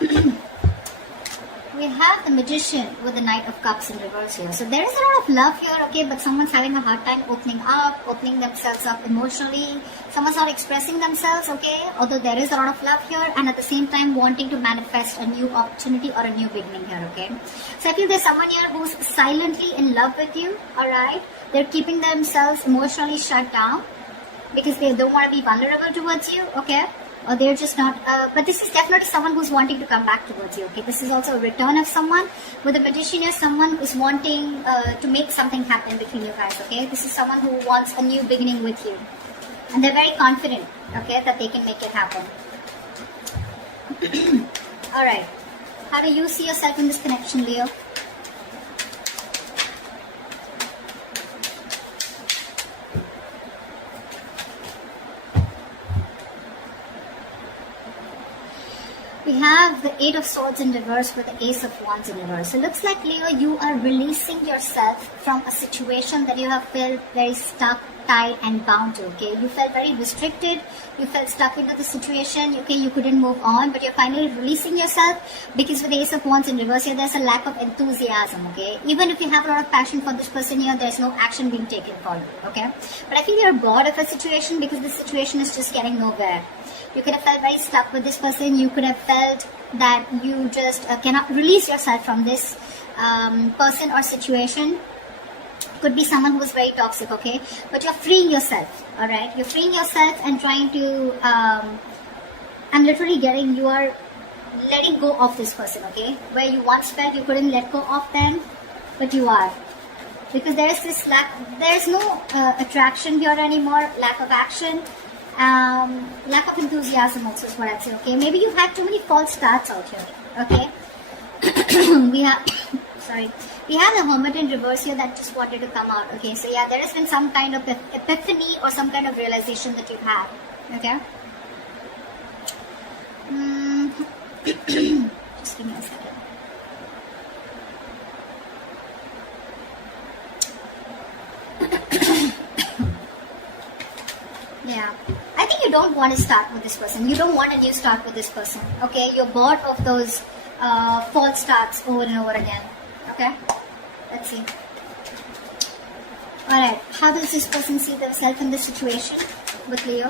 We have the Magician with the Knight of Cups in reverse here. So there is a lot of love here, okay, but someone's having a hard time opening themselves up emotionally. Someone's not expressing themselves, okay, although there is a lot of love here, and at the same time wanting to manifest a new opportunity or a new beginning here, okay. So I feel there's someone here who's silently in love with you, alright. They're keeping themselves emotionally shut down because they don't want to be vulnerable towards you, okay. Or they're just not, but this is definitely someone who's wanting to come back towards you, okay. This is also a return of someone. With the Magician here, someone who's wanting to make something happen between you guys, okay. This is someone who wants a new beginning with you. And they're very confident, okay, that they can make it happen. Alright. How do you see yourself in this connection, Leo? We have the Eight of Swords in reverse with the Ace of Wands in reverse. So it looks like, Leo, you are releasing yourself from a situation that you have felt very stuck, tied and bound to, okay? You felt very restricted, you felt stuck into the situation, okay? You couldn't move on, but you're finally releasing yourself because with the Ace of Wands in reverse here, there's a lack of enthusiasm, okay? Even if you have a lot of passion for this person here, there's no action being taken for you, okay? But I feel you're bored of a situation because the situation is just getting nowhere. You could have felt very stuck with this person. You could have felt that you just cannot release yourself from this person or situation. Could be someone who is very toxic, okay? But you're freeing yourself, alright? You're freeing yourself and trying to, I'm literally getting, you are letting go of this person, okay? Where you once felt you couldn't let go of them, but you are. Because there is this there's no attraction here anymore, lack of action. Lack of enthusiasm also is what I'd say, okay? Maybe you had too many false starts out here, okay? we have the Hermit in reverse here that just wanted to come out, okay? So yeah, there has been some kind of epiphany or some kind of realization that you've had, okay? Just give me a second. Yeah. I think you don't want to start with this person. You don't want a new start with this person. Okay? You're bored of those false starts over and over again. Okay? Let's see. Alright. How does this person see themselves in this situation with Leo?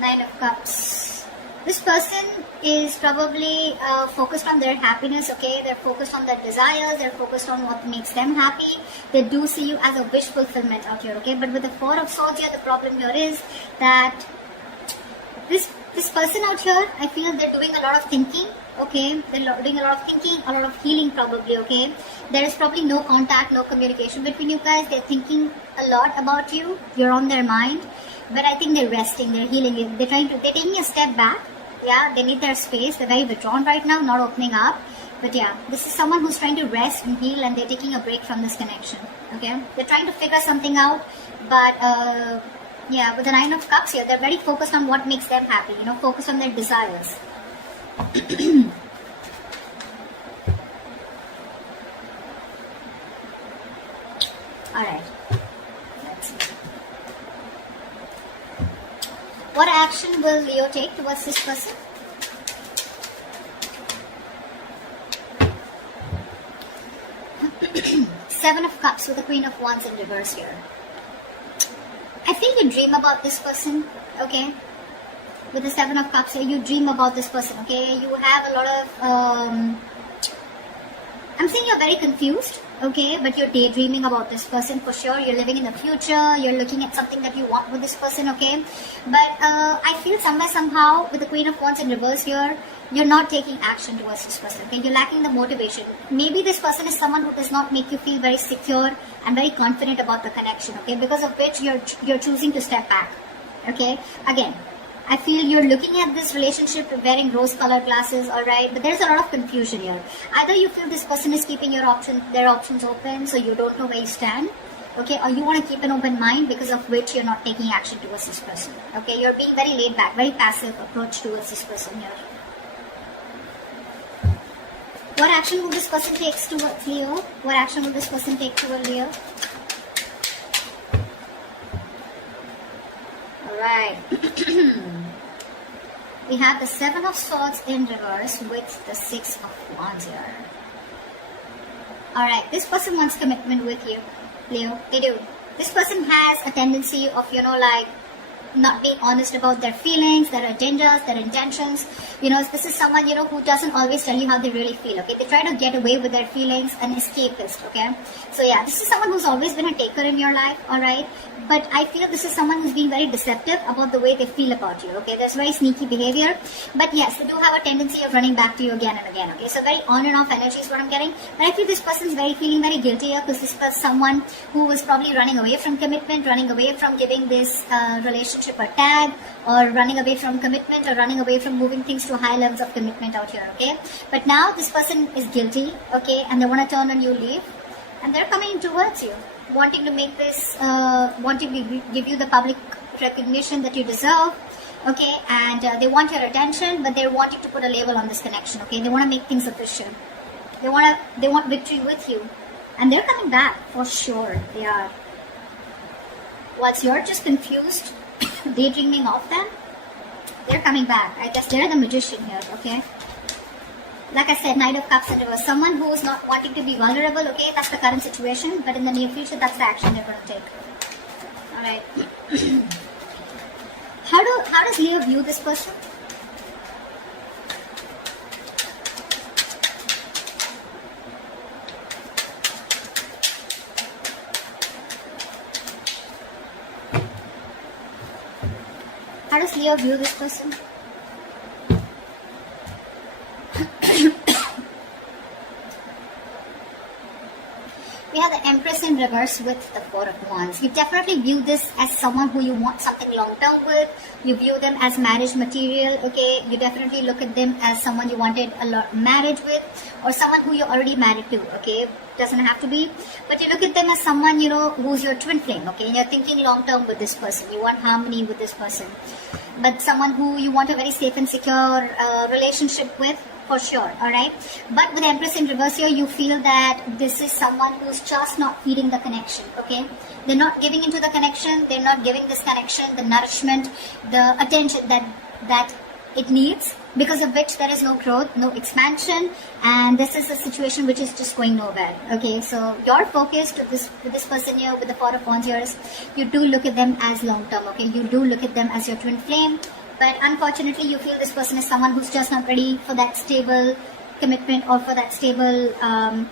Nine of Cups. This person is probably focused on their happiness, okay? They're focused on their desires, they're focused on what makes them happy. They do see you as a wish fulfillment out here, okay? But with the Four of Swords here, the problem here is that this person out here, I feel they're doing a lot of thinking, okay? They're doing a lot of thinking, a lot of healing probably, okay? There is probably no contact, no communication between you guys. They're thinking a lot about you. You're on their mind. But I think they're resting, they're healing, they're taking a step back. Yeah, they need their space. They're very withdrawn right now, not opening up. But yeah, this is someone who's trying to rest and heal, and they're taking a break from this connection. Okay, they're trying to figure something out. But yeah, with the Nine of Cups here, they're very focused on what makes them happy. You know, focused on their desires. All right. What action will Leo take towards this person? Seven of Cups with the Queen of Wands in reverse here. I think you dream about this person, okay? With the Seven of Cups here, you dream about this person, okay? You have a lot of, I'm saying you're very confused, okay? But you're daydreaming about this person for sure. You're living in the future. You're looking at something that you want with this person, okay? But I feel somehow, with the Queen of Wands in reverse here, you're not taking action towards this person, okay? You're lacking the motivation. Maybe this person is someone who does not make you feel very secure and very confident about the connection, okay? Because of which you're choosing to step back, okay? Again, I feel you're looking at this relationship wearing rose-colored glasses, alright? But there's a lot of confusion here. Either you feel this person is keeping their options open, so you don't know where you stand, okay? Or you want to keep an open mind, because of which you're not taking action towards this person, okay? You're being very laid back, very passive approach towards this person here. What action will this person take towards Leo? What action will this person take towards Leo? Alright. We have the Seven of Swords in reverse with the Six of Wands here. Alright, this person wants commitment with you, Leo. They do. This person has a tendency of, like, not being honest about their feelings, their agendas, their intentions. This is someone, who doesn't always tell you how they really feel, okay? They try to get away with their feelings, an escapist, okay? So yeah, this is someone who's always been a taker in your life, alright? But I feel this is someone who's being very deceptive about the way they feel about you, okay? There's very sneaky behavior. But yes, they do have a tendency of running back to you again and again, okay? So very on and off energy is what I'm getting. But I feel this person's feeling very guilty here, because this was someone who was probably running away from commitment, running away from giving this relationship a tag, or running away from commitment, or running away from moving things to high levels of commitment out here, okay? But now this person is guilty, okay? And they want to turn on you, leave. And they're coming towards you, wanting to make this, wanting to give you the public recognition that you deserve, okay? And they want your attention, but they're wanting to put a label on this connection, okay? They want to make things official. They want victory with you. And they're coming back, for sure, they are. Whilst you're just confused, daydreaming of them, they're coming back. I guess they're the magician here, okay? Like I said, Knight of Cups in reverse. Someone who is not wanting to be vulnerable, okay? That's the current situation. But in the near future, that's the action they're going to take. Alright. How does Leo view this person? How does Leo view this person? We have the Empress in reverse with the Four of Wands. You definitely view this as someone who you want something long-term with. You view them as marriage material, okay? You definitely look at them as someone you wanted a lot marriage with, or someone who you're already married to, okay? Doesn't have to be. But you look at them as someone, who's your twin flame, okay? And you're thinking long-term with this person. You want harmony with this person. But someone who you want a very safe and secure relationship with, for sure, alright? But with Empress in reverse here, you feel that this is someone who's just not feeding the connection, okay? They're not giving into the connection, they're not giving this connection the nourishment, the attention that it needs, because of which there is no growth, no expansion, and this is a situation which is just going nowhere, okay? So your focus to this person here with the Four of Wands here is, you do look at them as long-term, okay? You do look at them as your twin flame. But unfortunately, you feel this person is someone who's just not ready for that stable commitment or for that stable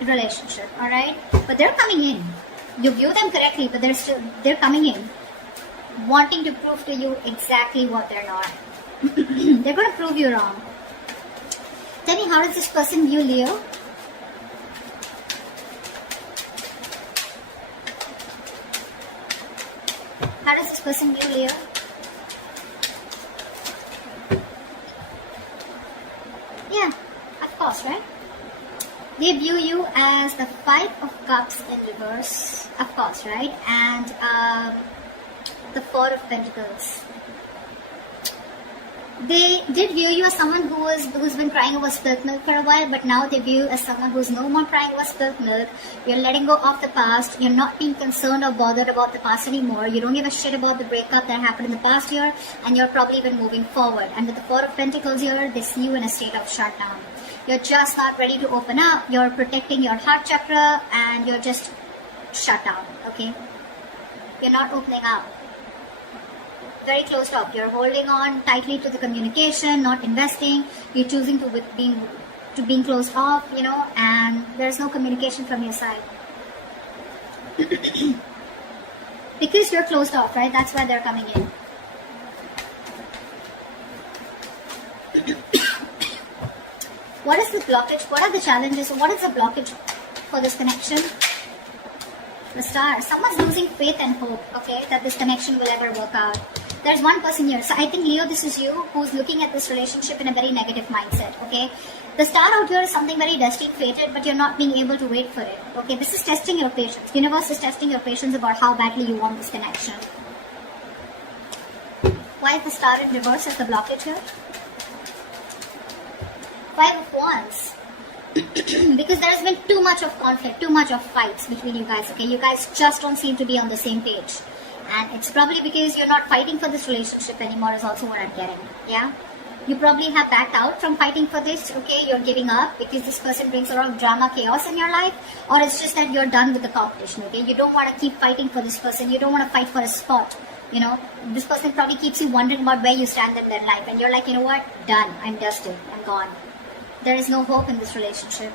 relationship, alright? But they're coming in. You view them correctly, but they're coming in, wanting to prove to you exactly what they're not. They're going to prove you wrong. Tell me, how does this person view Leo? How does this person view Leo? Yeah, of course, right? They view you as the Five of Cups in reverse, of course, right? And the Four of Pentacles. They did view you as someone who's been crying over spilt milk for a while, but now they view you as someone who's no more crying over spilt milk. You're letting go of the past. You're not being concerned or bothered about the past anymore. You don't give a shit about the breakup that happened in the past year, and you're probably even moving forward. And with the Four of Pentacles here, they see you in a state of shutdown. You're just not ready to open up. You're protecting your heart chakra, and you're just shut down, okay? You're not opening up. Very closed off. You're holding on tightly to the communication, not investing. You're choosing to being closed off, and there's no communication from your side. Because you're closed off, right? That's why they're coming in. What is the blockage? What are the challenges? What is the blockage for this connection? The Star. Someone's losing faith and hope, okay, that this connection will ever work out. There's one person here. So I think, Leo, this is you who's looking at this relationship in a very negative mindset, okay? The Star out here is something very destined, fated, but you're not being able to wait for it, okay? This is testing your patience. Universe is testing your patience about how badly you want this connection. Why is the Star in reverse as the blockage here? Five of Wands. Because there's been too much of conflict, too much of fights between you guys, okay? You guys just don't seem to be on the same page. And it's probably because you're not fighting for this relationship anymore is also what I'm getting. Yeah. You probably have backed out from fighting for this, okay? You're giving up because this person brings a lot of drama, chaos in your life, or it's just that you're done with the competition, okay? You don't want to keep fighting for this person. You don't want to fight for a spot, you know? This person probably keeps you wondering about where you stand in their life, and you're like, you know what? Done. I'm dusted. I'm gone. There is no hope in this relationship.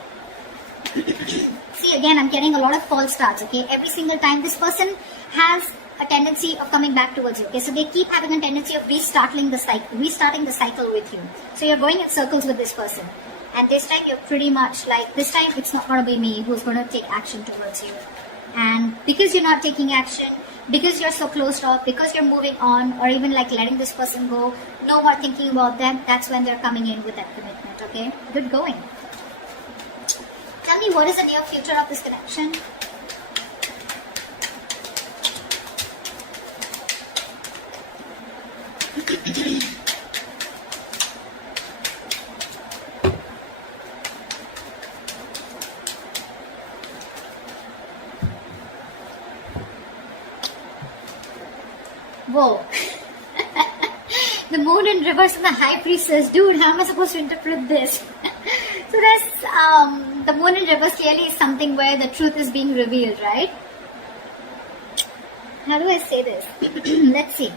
See, again, I'm getting a lot of false starts, okay? Every single time this person has a tendency of coming back towards you, okay? So they keep having a tendency of restarting the cycle with you. So you're going in circles with this person. And this time you're pretty much like, this time it's not going to be me who's going to take action towards you. And because you're not taking action, because you're so closed off, because you're moving on, or even like letting this person go, no more thinking about them, that's when they're coming in with that commitment, okay? Good going. Tell me, what is the near future of this connection? Whoa. The moon in reverse and the high priestess. Dude, how am I supposed to interpret this? So that's, the moon in reverse clearly is something where the truth is being revealed, right? How do I say this? Let's see.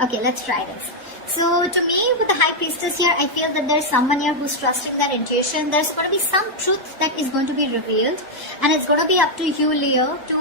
Okay, let's try this. So to me, with the high priestess here, I feel that there's someone here who's trusting their intuition. There's going to be some truth that is going to be revealed, and it's going to be up to you, Leo, to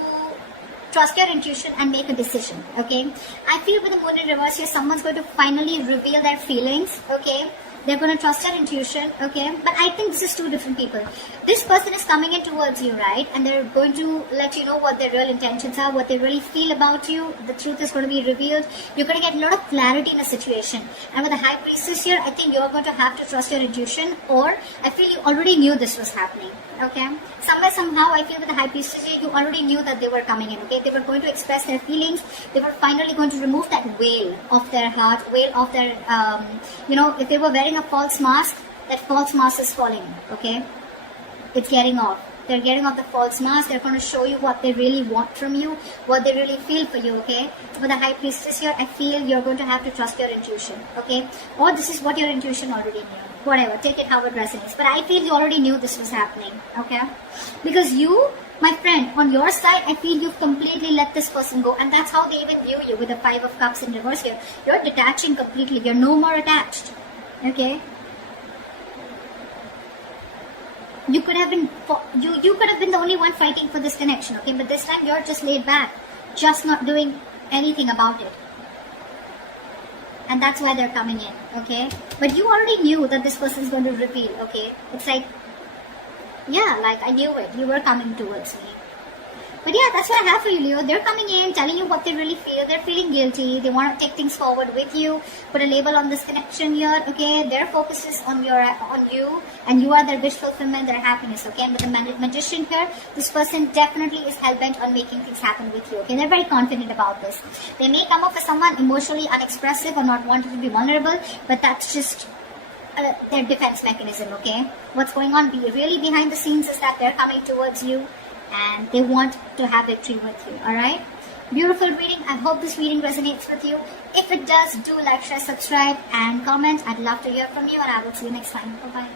trust your intuition and make a decision, okay? I feel with the moon in reverse here, someone's going to finally reveal their feelings, okay? They're going to trust their intuition, okay? But I think this is two different people. This person is coming in towards you, right? And they're going to let you know what their real intentions are, what they really feel about you. The truth is going to be revealed. You're going to get a lot of clarity in a situation. And with the high priestess here, I think you're going to have to trust your intuition, or I feel you already knew this was happening, okay? Somewhere, somehow, I feel with the high priestess here, you already knew that they were coming in, okay? They were going to express their feelings. They were finally going to remove that veil of their heart, veil of their, if they were wearing a false mask, that false mask is falling, okay? It's getting off. They're getting off the false mask. They're going to show you what they really want from you, what they really feel for you, okay? So for the high priestess here, I feel you're going to have to trust your intuition, okay? Or this is what your intuition already knew. Whatever, take it how it resonates. But I feel you already knew this was happening, okay? Because you, my friend, on your side, I feel you've completely let this person go. And that's how they even view you with the 5 of Cups in reverse here. You're detaching completely. You're no more attached, okay? You could have been you could have been the only one fighting for this connection, okay? But this time you're just laid back, just not doing anything about it. And that's why they're coming in, okay? But you already knew that this person is going to reveal, okay? It's like, yeah, like I knew it. You were coming towards me. But yeah, that's what I have for you, Leo. They're coming in, telling you what they really feel. They're feeling guilty. They want to take things forward with you. Put a label on this connection here, okay? Their focus is on you, and you are their wish fulfillment, their happiness, okay? And with the magician here, this person definitely is hell-bent on making things happen with you, okay? They're very confident about this. They may come off as someone emotionally unexpressive or not wanting to be vulnerable, but that's just their defense mechanism, okay? What's going on really behind the scenes is that they're coming towards you, and they want to have victory with you, alright? Beautiful reading. I hope this reading resonates with you. If it does, do like, share, subscribe, and comment. I'd love to hear from you, and I will see you next time. Bye-bye.